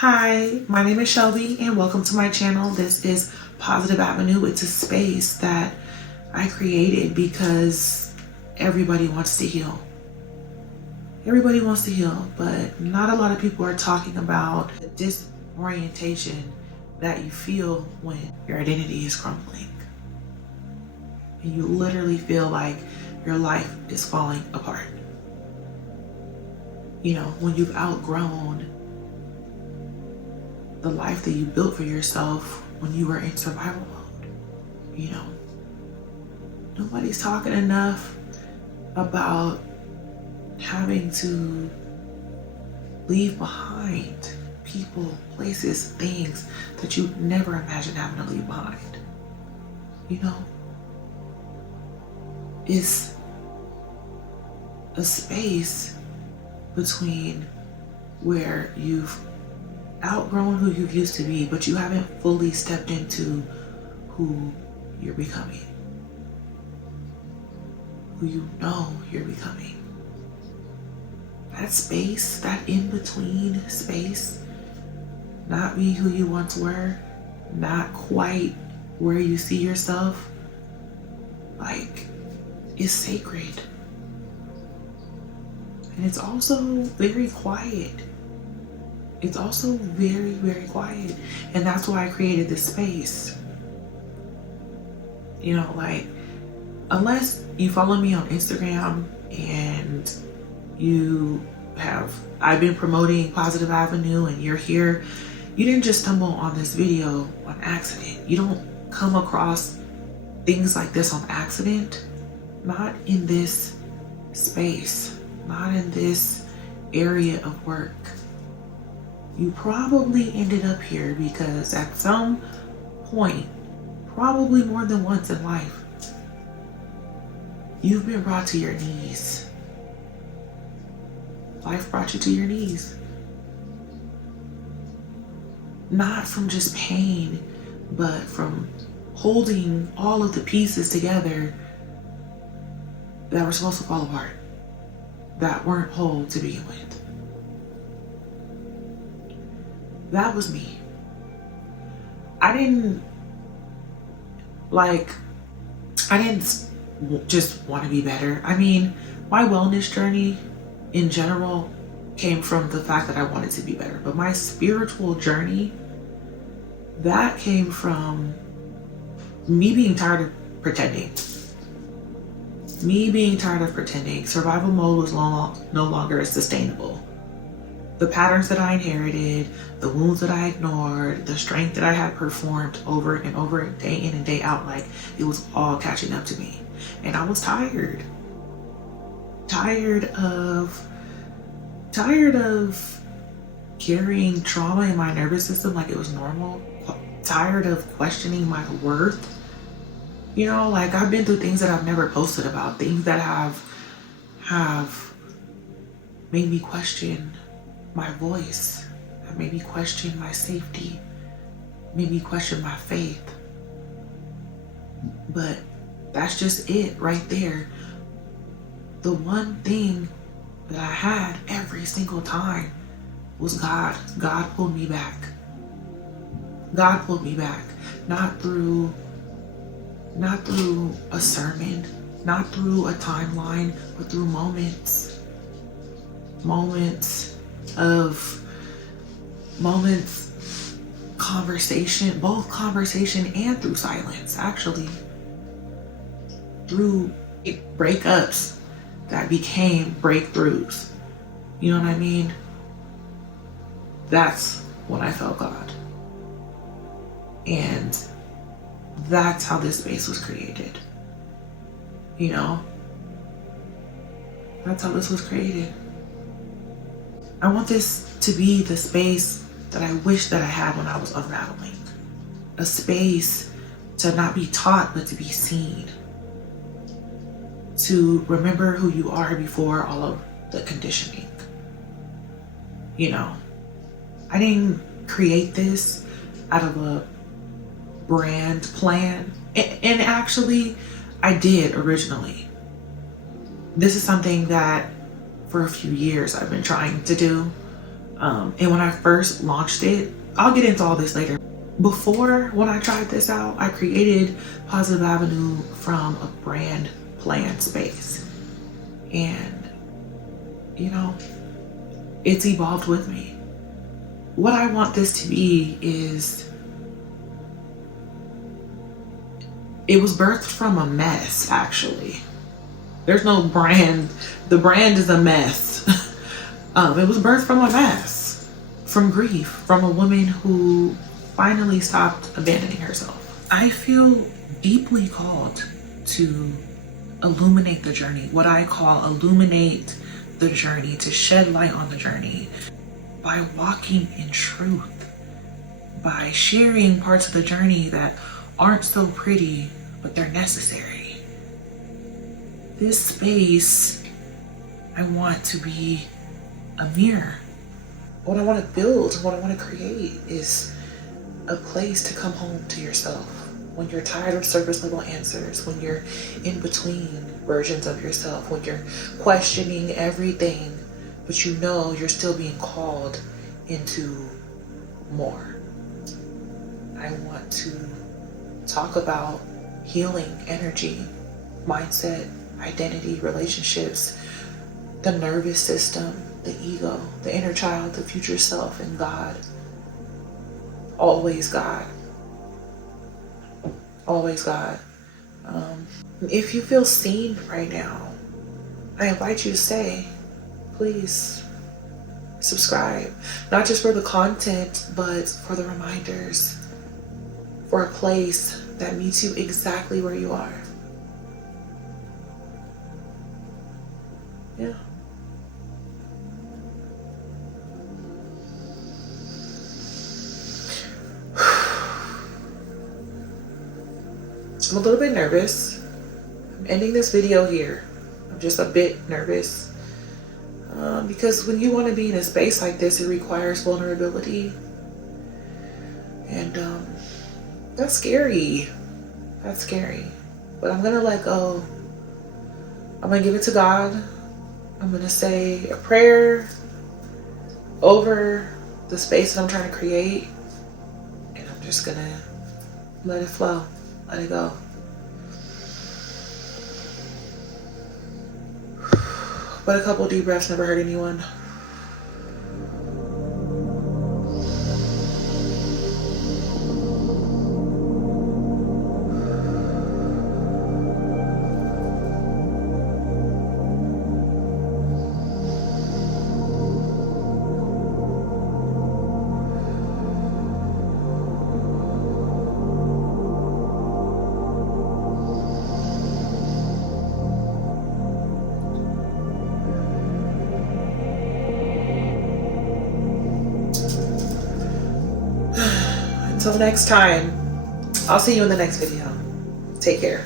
Hi, my name is Shelby and welcome to my channel. This is Positive Avenue. It's a space that I created because everybody wants to heal. Everybody wants to heal, but not a lot of people are talking about the disorientation that you feel when your identity is crumbling. And you literally feel like your life is falling apart. You know, when you've outgrown the life that you built for yourself when you were in survival mode. You know, nobody's talking enough about having to leave behind people, places, things that you never imagined having to leave behind. You know, it's a space between where you've outgrown who you used to be, but you haven't fully stepped into who you're becoming, who you know you're becoming. That space, that in-between space, not be who you once were, not quite where you see yourself, like, is sacred. And it's also very quiet. It's also very, very quiet. And that's why I created this space. You know, like, unless you follow me on Instagram and I've been promoting Positive Avenue and you're here, you didn't just stumble on this video on accident. You don't come across things like this on accident. Not in this space, not in this area of work. You probably ended up here because at some point, probably more than once in life, you've been brought to your knees. Life brought you to your knees. Not from just pain, but from holding all of the pieces together that were supposed to fall apart, that weren't whole to begin with. That was me. I didn't just want to be better. I mean, my wellness journey in general came from the fact that I wanted to be better. But my spiritual journey, that came from me being tired of pretending. Me being tired of pretending. Survival mode was no longer sustainable. The patterns that I inherited, the wounds that I ignored, the strength that I had performed over and over, day in and day out, like it was all catching up to me. And I was tired. Tired of carrying trauma in my nervous system like it was normal. Tired of questioning my worth. You know, like I've been through things that I've never posted about, things that have made me question my voice, have made me question my safety, made me question my faith. But that's just it right there. The one thing that I had every single time was God. God pulled me back. God pulled me back. Not through a sermon, not through a timeline, but through moments conversation, both conversation and through silence, actually. Through breakups that became breakthroughs. You know what I mean? That's when I felt God. And that's how this space was created. You know? That's how this was created. I want this to be the space that I wish that I had when I was unraveling. A space to not be taught, but to be seen. To remember who you are before all of the conditioning. You know, I didn't create this out of a brand plan. And actually, I did originally. This is something that for a few years I've been trying to do. And when I first launched it, I'll get into all this later. Before, when I tried this out, I created Positive Avenue from a brand plan space. And, you know, it's evolved with me. What I want this to be is, it was birthed from a mess, actually. There's no brand. The brand is a mess. It was birthed from a mess, from grief, from a woman who finally stopped abandoning herself. I feel deeply called to illuminate the journey, what I call illuminate the journey, to shed light on the journey by walking in truth, by sharing parts of the journey that aren't so pretty, but they're necessary. This space, I want to be a mirror. What I want to build, what I want to create is a place to come home to yourself when you're tired of surface level answers, when you're in between versions of yourself, when you're questioning everything, but you know you're still being called into more. I want to talk about healing, energy, mindset, identity, relationships, the nervous system, the ego, the inner child, the future self, and God. Always God. Always God. If you feel seen right now, I invite you to stay. Please subscribe. Not just for the content, but for the reminders. For a place that meets you exactly where you are. Yeah. I'm a little bit nervous. I'm ending this video here. I'm just a bit nervous. Because when you want to be in a space like this, it requires vulnerability. And that's scary. That's scary. But I'm going to let go. I'm going to give it to God. I'm going to say a prayer over the space that I'm trying to create. And I'm just going to let it flow. Let it go. But a couple deep breaths never hurt anyone. Until next time, I'll see you in the next video. Take care.